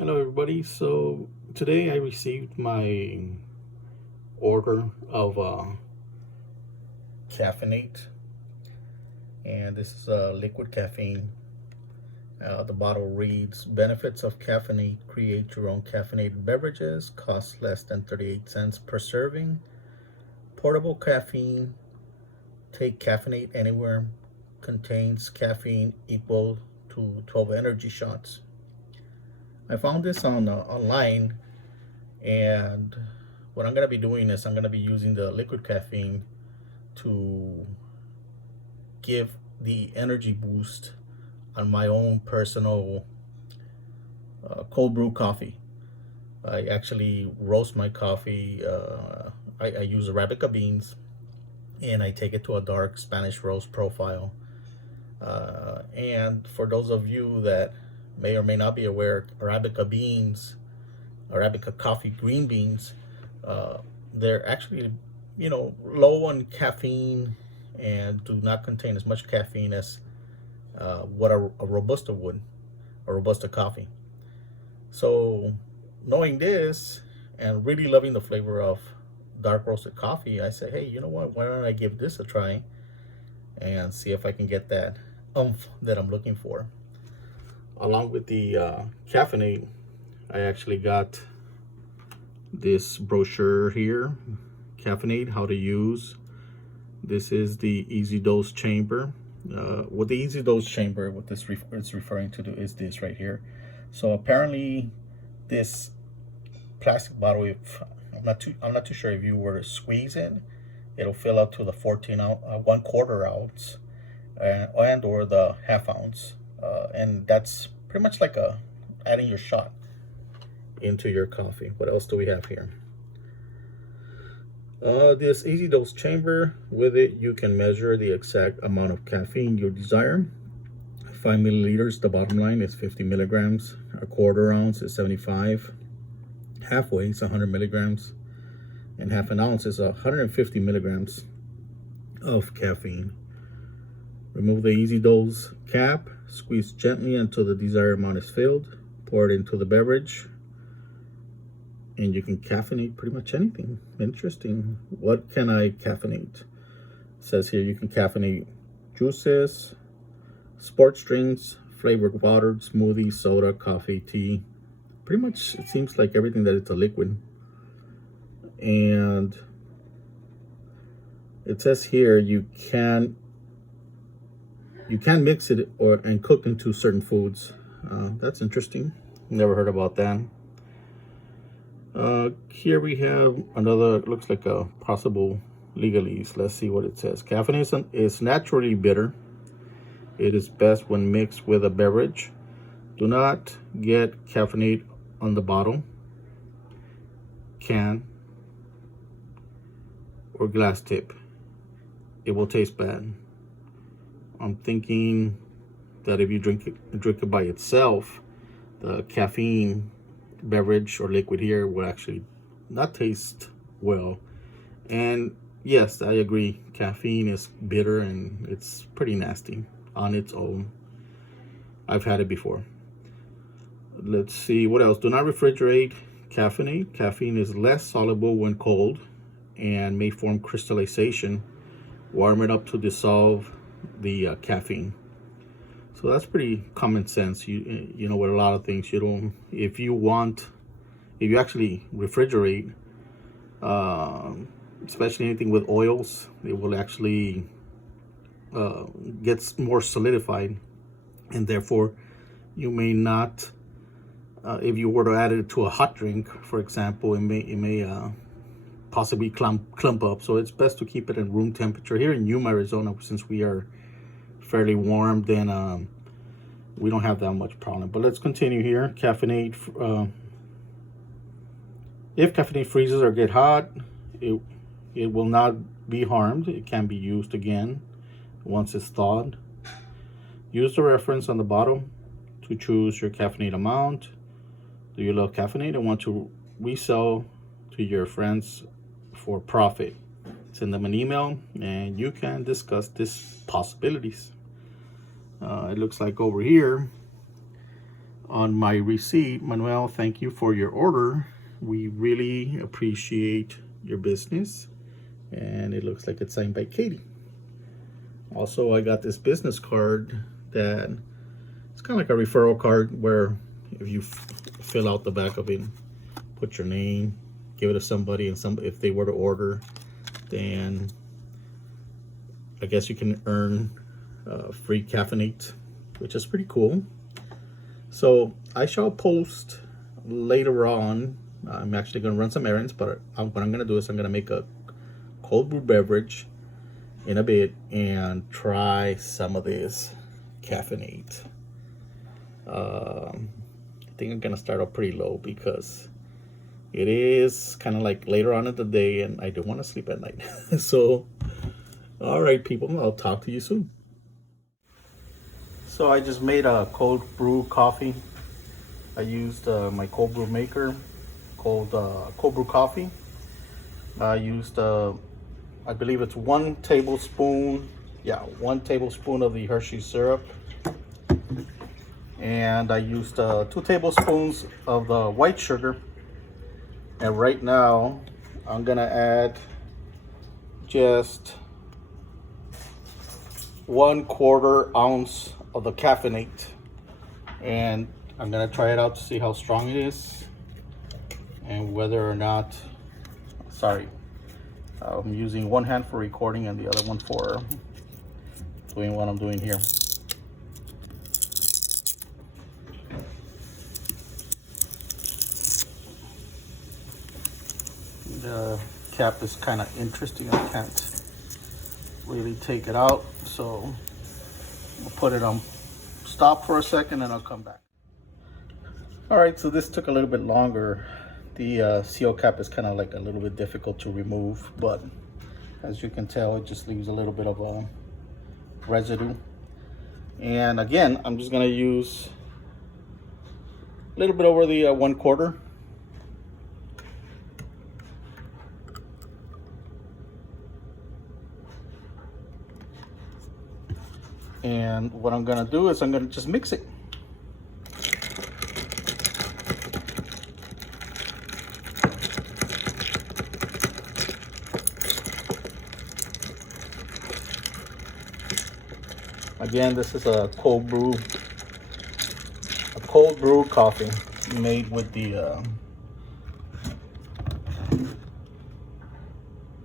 Hello everybody. So today I received my order of Kaffn8, and this is liquid caffeine. The bottle reads, benefits of caffeine: create your own caffeinated beverages, cost less than 38 cents per serving, portable caffeine, take Kaffn8 anywhere, contains caffeine equal to 12 energy shots. I found this on online, and what I'm going to be doing is I'm going to be using the liquid caffeine to give the energy boost on my own personal cold brew coffee. I actually roast my coffee. I use Arabica beans, and I take it to a dark Spanish roast profile. And for those of you that may or may not be aware, Arabica beans, Arabica coffee green beans, they're actually, low on caffeine and do not contain as much caffeine as what a Robusta would, a Robusta coffee. So knowing this and really loving the flavor of dark roasted coffee, I say, hey, you know what, why don't I give this a try and see if I can get that oomph that I'm looking for. Along with the Kaffn8, I actually got this brochure here, Kaffn8, how to use. This is the easy dose chamber. What the easy dose chamber, what this is referring to is this right here. So apparently this plastic bottle, if I'm not too sure, if you were to squeeze it, it'll fill up to the 1/4 ounce and or the ½ ounce, and that's pretty much like adding your shot into your coffee. What else do we have here? This easy dose chamber, with it you can measure the exact amount of caffeine you desire. 5 milliliters, the bottom line, is 50 milligrams. 1/4 ounce is 75. Halfway is 100 milligrams. And ½ ounce is 150 milligrams of caffeine. Remove the easy dose cap, squeeze gently until the desired amount is filled. Pour it into the beverage, and you can caffeinate pretty much anything. Interesting. What can I caffeinate? It says here you can caffeinate juices, sports drinks, flavored water, smoothies, soda, coffee, tea. Pretty much it seems like everything that it's a liquid. And it says here you can mix it and cook into certain foods. That's interesting. Never heard about that. Here we have another, looks like a possible legalese. Let's see what it says. Caffeine is naturally bitter. It is best when mixed with a beverage. Do not get Kaffn8 on the bottle, can, or glass tip. It will taste bad. I'm thinking that if you drink it by itself, the caffeine beverage or liquid here will actually not taste well. And yes, I agree, caffeine is bitter and it's pretty nasty on its own. I've had it before. Let's see what else. Do not refrigerate Kaffn8. Caffeine is less soluble when cold and may form crystallization. Warm it up to dissolve the caffeine. So that's pretty common sense. You know, with a lot of things, you don't, if you actually refrigerate, especially anything with oils, it will actually gets more solidified, and therefore you may not, if you were to add it to a hot drink, for example, it may possibly clump up. So it's best to keep it at room temperature. Here in Yuma, Arizona, since we are fairly warm, then we don't have that much problem. But let's continue here. Kaffn8, if Kaffn8 freezes or get hot, it will not be harmed. It can be used again once it's thawed. Use the reference on the bottle to choose your Kaffn8 amount. Do you love Kaffn8 and want to resell to your friends for profit? Send them an email and you can discuss these possibilities. It looks like over here on my receipt, Manuel, thank you for your order. We really appreciate your business. And it looks like it's signed by Katie. Also, I got this business card that it's kind of like a referral card where if you fill out the back of it, put your name, give it to somebody, and if they were to order, then I guess you can earn free Kaffn8, which is pretty cool. So I shall post later on. I'm actually going to run some errands, but what I'm going to do is I'm going to make a cold brew beverage in a bit and try some of this Kaffn8. I think I'm going to start out pretty low because it is kind of like later on in the day and I don't want to sleep at night. So, all right, people, I'll talk to you soon. So I just made a cold brew coffee. I used my cold brew maker called cold brew coffee. I used, I believe it's 1 tablespoon. Yeah, 1 tablespoon of the Hershey syrup. And I used 2 tablespoons of the white sugar. And right now, I'm gonna add just 1/4 ounce of the Kaffn8. And I'm gonna try it out to see how strong it is and whether or not, sorry, I'm using one hand for recording and the other one for doing what I'm doing here. The cap is kind of interesting. I can't really take it out, so I'll put it on stop for a second and I'll come back. All right, so this took a little bit longer. The seal cap is kind of like a little bit difficult to remove, but as you can tell, it just leaves a little bit of a residue. And again, I'm just gonna use a little bit over the 1/4. And what I'm gonna do is I'm gonna just mix it. Again, this is a cold brew coffee made with the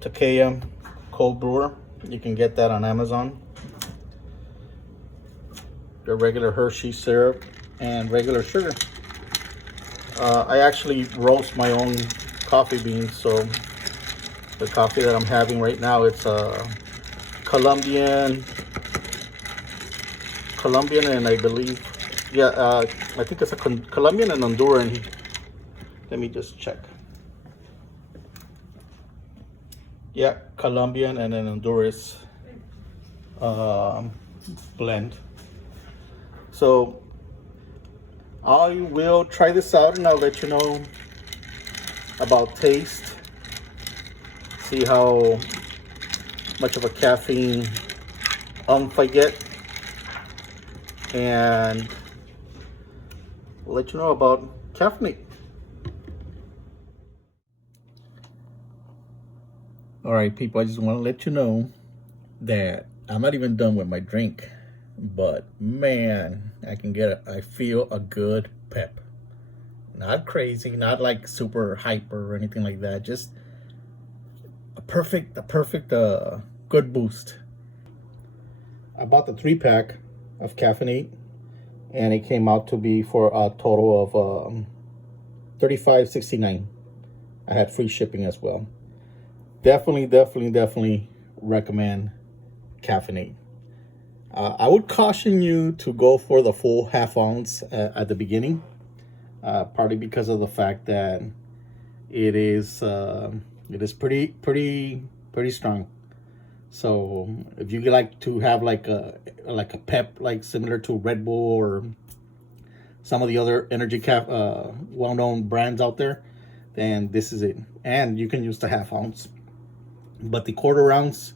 Takaya cold brewer. You can get that on Amazon. The regular Hershey syrup and regular sugar. I actually roast my own coffee beans, so the coffee that I'm having right now, it's a Colombian, and I believe, yeah, I think it's a Colombian and Honduran. Let me just check. Yeah, Colombian and an Honduras blend. So I will try this out and I'll let you know about taste. See how much of a caffeine I get. And we'll let you know about Kaffn8. All right, people, I just want to let you know that I'm not even done with my drink. But man, I feel a good pep. Not crazy, not like super hyper or anything like that. Just a perfect good boost. I bought the 3-pack of Kaffn8 and it came out to be for a total of $35.69. I had free shipping as well. Definitely recommend Kaffn8. I would caution you to go for the full 1/2 ounce at the beginning, partly because of the fact that it is pretty strong. So if you like to have like a pep, like similar to Red Bull or some of the other energy well-known brands out there, then this is it. And you can use the 1/2 ounce, but the 1/4 ounce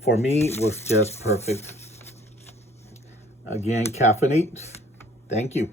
for me was just perfect. Again, Kaffn8, thank you.